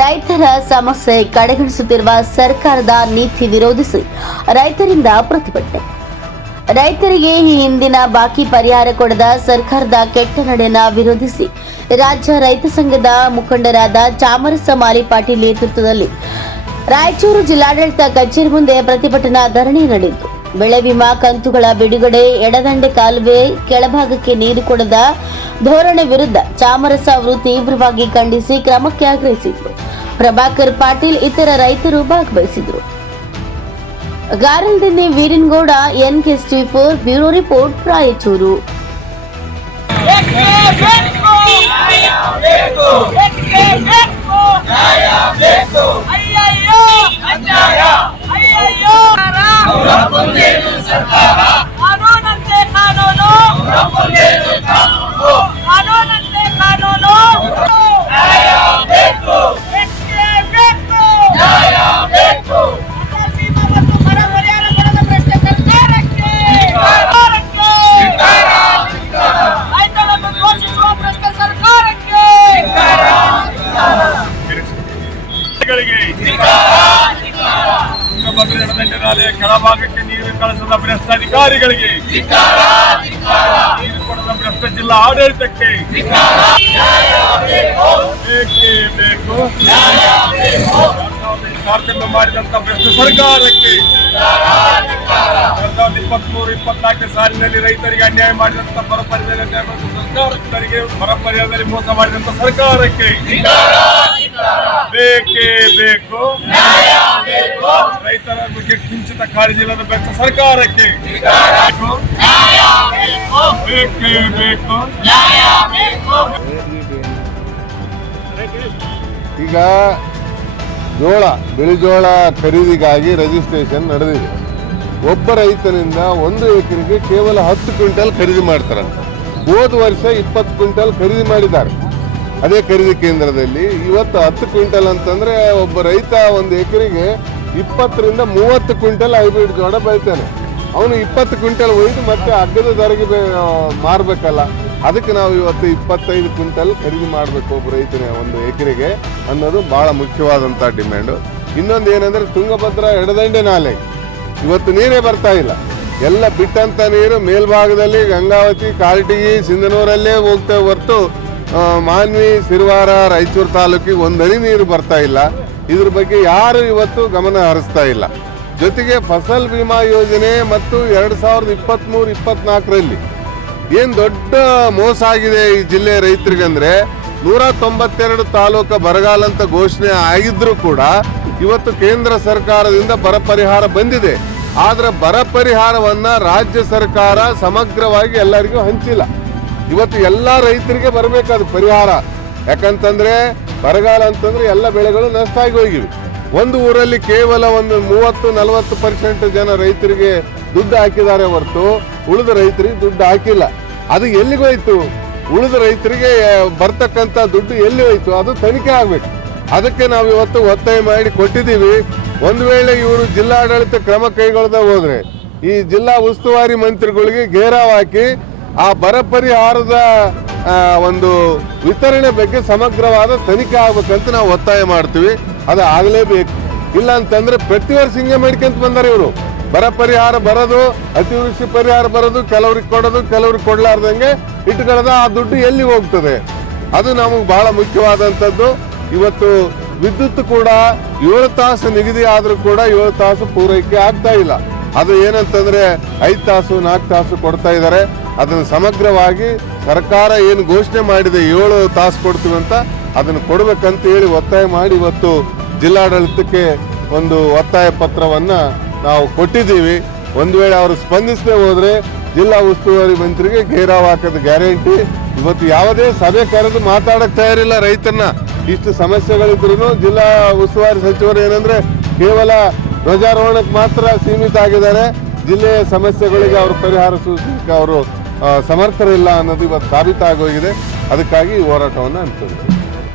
ರೈತರ ಸಮಸ್ಯೆ ಕಡೆಗಣಿಸುತ್ತಿರುವ ಸರ್ಕಾರದ ನೀತಿ ವಿರೋಧಿಸಿ ರೈತರಿಂದ ಪ್ರತಿಭಟನೆ. ರೈತರಿಗೆ ಈ ಹಿಂದಿನ ಬಾಕಿ ಪರಿಹಾರ ಕೊಡದ ಸರ್ಕಾರದ ಕೆಟ್ಟ ನಡೆನ ವಿರೋಧಿಸಿ ರಾಜ್ಯ ರೈತ ಸಂಘದ ಮುಖಂಡರಾದ ಚಾಮರಸ ಮಾಲಿ ಪಾಟೀಲ್ ನೇತೃತ್ವದಲ್ಲಿ ರಾಯಚೂರು ಜಿಲ್ಲಾಡಳಿತ ಕಚೇರಿ ಮುಂದೆ ಪ್ರತಿಭಟನಾ ಧರಣಿ ನಡೆಯಿತು. ಬೆಳೆ ವಿಮಾ ಕಂತುಗಳ ಬಿಡುಗಡೆ ಎಡದಂಡೆ ಕಾಲುವೆ ಕೆಳಭಾಗಕ್ಕೆ ನೀರು ಕೊಡದ ಧೋರಣೆ ವಿರುದ್ಧ ಚಾಮರಸ ಅವರು ತೀವ್ರವಾಗಿ ಖಂಡಿಸಿ ಕ್ರಮಕ್ಕೆ ಆಗ್ರಹಿಸಿದ್ರು. ಪ್ರಭಾಕರ್ ಪಾಟೀಲ್ ಇತರ ರೈತರು ಭಾಗವಹಿಸಿದ್ರು Garaldinni Veerangouda N K four bureau report Raichur ನಾಲೆಯ ಕೆಳಭಾಗಕ್ಕೆ ನೀರು ಕಳಿಸದ ಭ್ರಷ್ಟ ಅಧಿಕಾರಿಗಳಿಗೆ ನೀರು ಕೊಡದ ಭ್ರಷ್ಟ ಜಿಲ್ಲಾ ಆಡಳಿತಕ್ಕೆ ಬೇಕೇ ಬೇಕು. ತಾರತಮ್ಯ ಮಾಡಿದಂತ ಭ್ರಷ್ಟ ಸರ್ಕಾರಕ್ಕೆ ಎರಡ್ ಸಾವಿರದ ಇಪ್ಪತ್ಮೂರು, ಇಪ್ಪತ್ನಾಲ್ಕನೇ ಸಾಲಿನಲ್ಲಿ ರೈತರಿಗೆ ಅನ್ಯಾಯ ಮಾಡಿದಂತ ಪರಿಹಾರದಲ್ಲಿ ಅನ್ಯಾಯ ಮಾಡಿದಂತ ಸರ್ಕಾರಕ್ಕೆ ಬರ ಮೋಸ ಮಾಡಿದಂತ ಸರ್ಕಾರಕ್ಕೆ ಬೇಕೇ ಬೇಕು. ರೈತರ ಬಗ್ಗೆ ಕಿಂಚಿತ ಕಾಳಜಿ ಇಲ್ಲದ ಬೆಟ್ಟ ಸರ್ಕಾರಕ್ಕೆ ಬೇಕು. ಬೇಕೇ, ಬೇಕು. ಜೋಳ ಖರೀದಿಗಾಗಿ ರಿಜಿಸ್ಟ್ರೇಷನ್ ನಡೆದಿದೆ. ಒಬ್ಬ ರೈತನಿಂದ ಒಂದು ಎಕರೆಗೆ ಕೇವಲ ಹತ್ತು ಕ್ವಿಂಟಲ್ ಖರೀದಿ ಮಾಡ್ತಾರಂತೆ. ಹೋದ ವರ್ಷ ಇಪ್ಪತ್ತು ಕ್ವಿಂಟಲ್ ಖರೀದಿ ಮಾಡಿದ್ದಾರೆ. ಅದೇ ಖರೀದಿ ಕೇಂದ್ರದಲ್ಲಿ ಇವತ್ತು ಹತ್ತು ಕ್ವಿಂಟಲ್ ಅಂತಂದ್ರೆ ಒಬ್ಬ ರೈತ ಒಂದು ಎಕರೆಗೆ ಇಪ್ಪತ್ತರಿಂದ ಮೂವತ್ತು ಕ್ವಿಂಟಲ್ ಹೈಬ್ರಿಡ್ ಜೋಳ ಬೆಳಿತಾನೆ. ಅವನು ಇಪ್ಪತ್ತು ಕ್ವಿಂಟಲ್ ಒಯ್ದು ಮತ್ತೆ ಅಗ್ಗದ ದರಗೆ ಮಾರಬೇಕಲ್ಲ. ಅದಕ್ಕೆ ನಾವು ಇವತ್ತು ಇಪ್ಪತ್ತೈದು ಕ್ವಿಂಟಲ್ ಖರೀದಿ ಮಾಡಬೇಕು ಒಬ್ಬ ರೈತನ ಒಂದು ಎಕರೆಗೆ ಅನ್ನೋದು ಬಹಳ ಮುಖ್ಯವಾದಂಥ ಡಿಮ್ಯಾಂಡು. ಇನ್ನೊಂದು ಏನಂದ್ರೆ ತುಂಗಭದ್ರಾ ಎಡದಂಡೆ ನಾಲೆ. ಇವತ್ತು ನೀರೇ ಬರ್ತಾ ಇಲ್ಲ. ಎಲ್ಲ ಬಿಟ್ಟಂತ ನೀರು ಮೇಲ್ಭಾಗದಲ್ಲಿ ಗಂಗಾವತಿ ಕಾಲ್ಟಿಗಿ ಸಿಂಧನೂರಲ್ಲೇ ಹೋಗ್ತೇವೆ ಹೊರತು ಮಾನ್ವಿ, ಸಿರುವಾರ, ರಾಯಚೂರು ತಾಲೂಕಿಗೆ ಒಂದು ಹನಿ ನೀರು ಬರ್ತಾ ಇಲ್ಲ. ಇದ್ರ ಬಗ್ಗೆ ಯಾರು ಇವತ್ತು ಗಮನ ಹರಿಸ್ತಾ ಇಲ್ಲ. ಜೊತೆಗೆ ಫಸಲ್ ಬಿಮಾ ಯೋಜನೆ ಮತ್ತು ಎರಡ್ ಸಾವಿರದ ಇಪ್ಪತ್ತ್ಮೂರು ಇಪ್ಪತ್ನಾಲ್ಕರಲ್ಲಿ ಏನ್ ದೊಡ್ಡ ಮೋಸ ಆಗಿದೆ ಈ ಜಿಲ್ಲೆ ರೈತರಿಗಂದ್ರೆ ನೂರ ತೊಂಬತ್ತೆರಡು ತಾಲೂಕ ಬರಗಾಲ ಅಂತ ಘೋಷಣೆ ಆಗಿದ್ರು ಕೂಡ ಇವತ್ತು ಕೇಂದ್ರ ಸರ್ಕಾರದಿಂದ ಬರ ಪರಿಹಾರ ಬಂದಿದೆ. ಆದ್ರೆ ಬರ ಪರಿಹಾರವನ್ನ ರಾಜ್ಯ ಸರ್ಕಾರ ಸಮಗ್ರವಾಗಿ ಎಲ್ಲರಿಗೂ ಹಂಚಿಲ್ಲ. ಇವತ್ತು ಎಲ್ಲಾ ರೈತರಿಗೆ ಬರಬೇಕಾದ ಪರಿಹಾರ. ಯಾಕಂತಂದ್ರೆ ಬರಗಾಲ ಅಂತಂದ್ರೆ ಎಲ್ಲ ಬೆಳೆಗಳು ನಷ್ಟ ಆಗಿ ಹೋಗಿವೆ. ಒಂದು ಊರಲ್ಲಿ ಕೇವಲ ಒಂದು ಮೂವತ್ತು, ನಲವತ್ತು ಪರ್ಸೆಂಟ್ ಜನ ರೈತರಿಗೆ ದುಡ್ಡು ಹಾಕಿದ್ದಾರೆ ಹೊರತು ಉಳಿದ ರೈತರಿಗೆ ದುಡ್ಡು ಹಾಕಿಲ್ಲ. ಅದು ಎಲ್ಲಿಗೋಯ್ತು ಉಳಿದ ರೈತರಿಗೆ ಬರ್ತಕ್ಕಂಥ ದುಡ್ಡು ಎಲ್ಲಿ ಹೋಯ್ತು? ಅದು ತನಿಖೆ ಆಗ್ಬೇಕು. ಅದಕ್ಕೆ ನಾವು ಇವತ್ತು ಒತ್ತಾಯ ಮಾಡಿ ಕೊಟ್ಟಿದ್ದೀವಿ. ಒಂದು ವೇಳೆ ಇವರು ಜಿಲ್ಲಾಡಳಿತ ಕ್ರಮ ಕೈಗೊಳ್ಳದೆ ಹೋದ್ರೆ, ಈ ಜಿಲ್ಲಾ ಉಸ್ತುವಾರಿ ಮಂತ್ರಿಗಳಿಗೆ ಘೇರಾವ್ ಹಾಕಿ ಆ ಬರ ಪರಿಹಾರದ ಒಂದು ವಿತರಣೆ ಬಗ್ಗೆ ಸಮಗ್ರವಾದ ತನಿಖೆ ಆಗ್ಬೇಕಂತ ನಾವು ಒತ್ತಾಯ ಮಾಡ್ತೀವಿ. ಅದು ಆಗಲೇಬೇಕು. ಇಲ್ಲ ಅಂತಂದ್ರೆ ಪ್ರತಿ ವರ್ಷ ಹಿಂಗೆ ಮಾಡ್ಕೊಂತ ಬಂದಾರೆ ಇವರು. ಬರ ಪರಿಹಾರ ಬರೋದು, ಅತಿವೃಷ್ಟಿ ಪರಿಹಾರ ಬರೋದು, ಕೆಲವ್ರಿಗೆ ಕೊಡೋದು, ಕೆಲವ್ರಿಗೆ ಕೊಡ್ಲಾರ್ದಂಗೆ ಇಟ್ಕೊಳ್ಳೋದು ಆ ದುಡ್ಡು ಎಲ್ಲಿ ಹೋಗ್ತದೆ? ಅದು ನಮಗೆ ಬಹಳ ಮುಖ್ಯವಾದಂಥದ್ದು. ಇವತ್ತು ವಿದ್ಯುತ್ ಕೂಡ ಏಳು ತಾಸು ನಿಗದಿ ಆದರೂ ಕೂಡ ಏಳು ತಾಸು ಪೂರೈಕೆ ಆಗ್ತಾ ಇಲ್ಲ. ಅದು ಏನಂತಂದ್ರೆ ಐದು ತಾಸು, ನಾಲ್ಕು ತಾಸು ಕೊಡ್ತಾ ಇದ್ದಾರೆ. ಅದನ್ನು ಸಮಗ್ರವಾಗಿ ಸರ್ಕಾರ ಏನು ಘೋಷಣೆ ಮಾಡಿದೆ ಏಳು ತಾಸು ಕೊಡ್ತೀವಿ ಅಂತ ಅದನ್ನು ಕೊಡಬೇಕಂತ ಹೇಳಿ ಒತ್ತಾಯ ಮಾಡಿ ಇವತ್ತು ಜಿಲ್ಲಾಡಳಿತಕ್ಕೆ ಒಂದು ಒತ್ತಾಯ ಪತ್ರವನ್ನು ನಾವು ಕೊಟ್ಟಿದ್ದೀವಿ. ಒಂದು ವೇಳೆ ಅವರು ಸ್ಪಂದಿಸದೆ ಹೋದರೆ ಜಿಲ್ಲಾ ಉಸ್ತುವಾರಿ ಮಂತ್ರಿಗೆ ಘೇರಾವ್ ಹಾಕದ ಗ್ಯಾರಂಟಿ. ಇವತ್ತು ಯಾವುದೇ ಸಭೆ ಕರೆದು ಮಾತಾಡಕ್ಕೆ ತಯಾರಿಲ್ಲ ರೈತರನ್ನ. ಇಷ್ಟು ಸಮಸ್ಯೆಗಳಿದ್ರು ಜಿಲ್ಲಾ ಉಸ್ತುವಾರಿ ಸಚಿವರು ಏನಂದ್ರೆ ಕೇವಲ ಧ್ವಜಾರೋಹಣಕ್ಕೆ ಮಾತ್ರ ಸೀಮಿತ ಆಗಿದ್ದಾರೆ. ಜಿಲ್ಲೆಯ ಸಮಸ್ಯೆಗಳಿಗೆ ಅವರು ಪರಿಹಾರ ಸೂಚಿಸಲಿಕ್ಕೆ ಅವರು ಸಮರ್ಥರಿಲ್ಲ ಅನ್ನೋದು ಇವತ್ತು ಸಾಬೀತಾಗೋಗಿದೆ ಅದಕ್ಕಾಗಿ ಹೋರಾಟವನ್ನು ಹಮ್ಮಿಕೊಂಡಿದ್ದೀವಿ